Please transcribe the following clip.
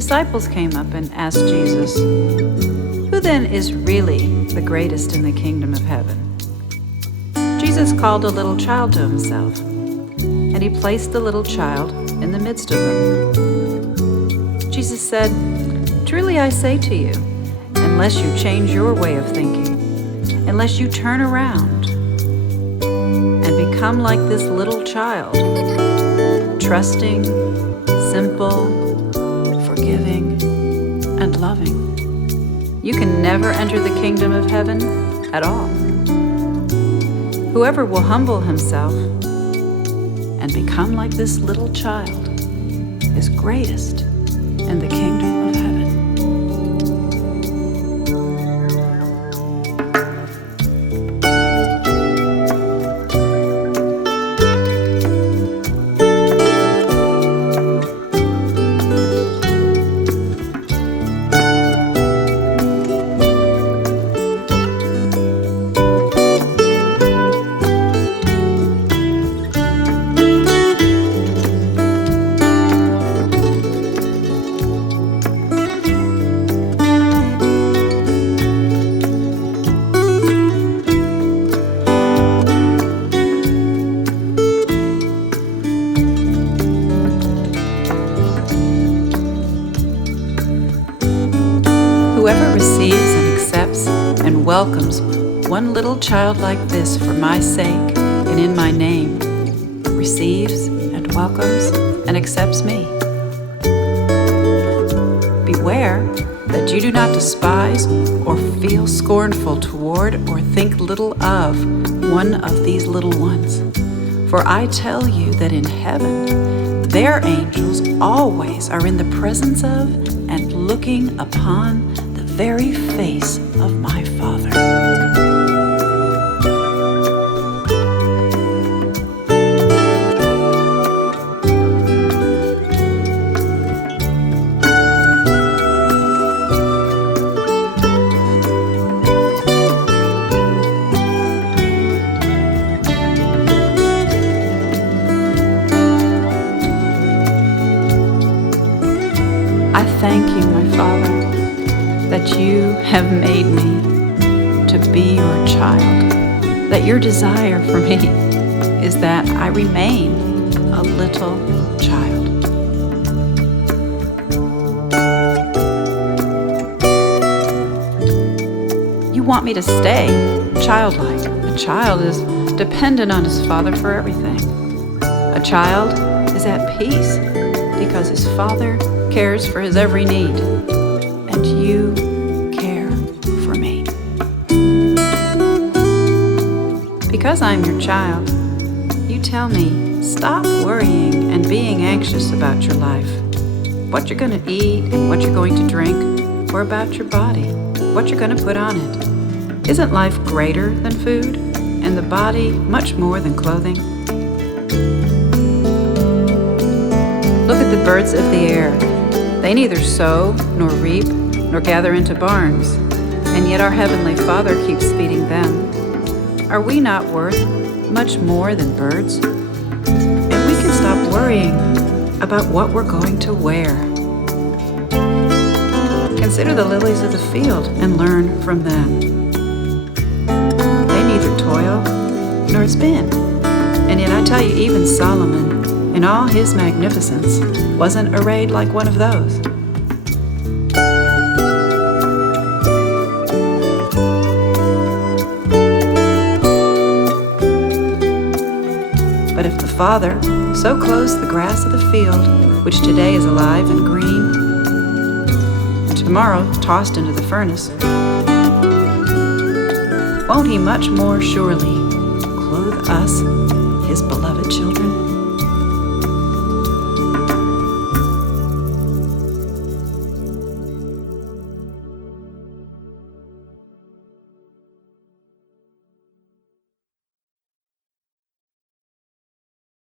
disciples came up and asked Jesus, "Who then is really the greatest in the kingdom of heaven?" Jesus called a little child to himself, and he placed the little child in the midst of them. Jesus said, "Truly I say to you, unless you change your way of thinking, unless you turn around and become like this little child, trusting, simple, forgiving, and loving, you can never enter the kingdom of heaven at all. Whoever will humble himself and become like this little child is greatest in the kingdom of heaven." Whoever receives and accepts and welcomes one little child like this for my sake and in my name receives and welcomes and accepts me. Beware that you do not despise or feel scornful toward or think little of one of these little ones. For I tell you that in heaven their angels always are in the presence of and looking upon the very face of my Father. I thank you, my Father, that you have made me to be your child, that your desire for me is that I remain a little child. You want me to stay childlike. A child is dependent on his father for everything. A child is at peace because his father cares for his every need, and you care for me. Because I'm your child, you tell me, stop worrying and being anxious about your life, what you're going to eat and what you're going to drink, or about your body, what you're going to put on it. Isn't life greater than food, and the body much more than clothing? Look at the birds of the air. They neither sow, nor reap, nor gather into barns, and yet our Heavenly Father keeps feeding them. Are we not worth much more than birds? And we can stop worrying about what we're going to wear. Consider the lilies of the field and learn from them. They neither toil nor spin. And yet I tell you, even Solomon, in all his magnificence, wasn't arrayed like one of those. But if the Father so clothes the grass of the field, which today is alive and green, and tomorrow tossed into the furnace, won't he much more surely clothe us, his beloved children?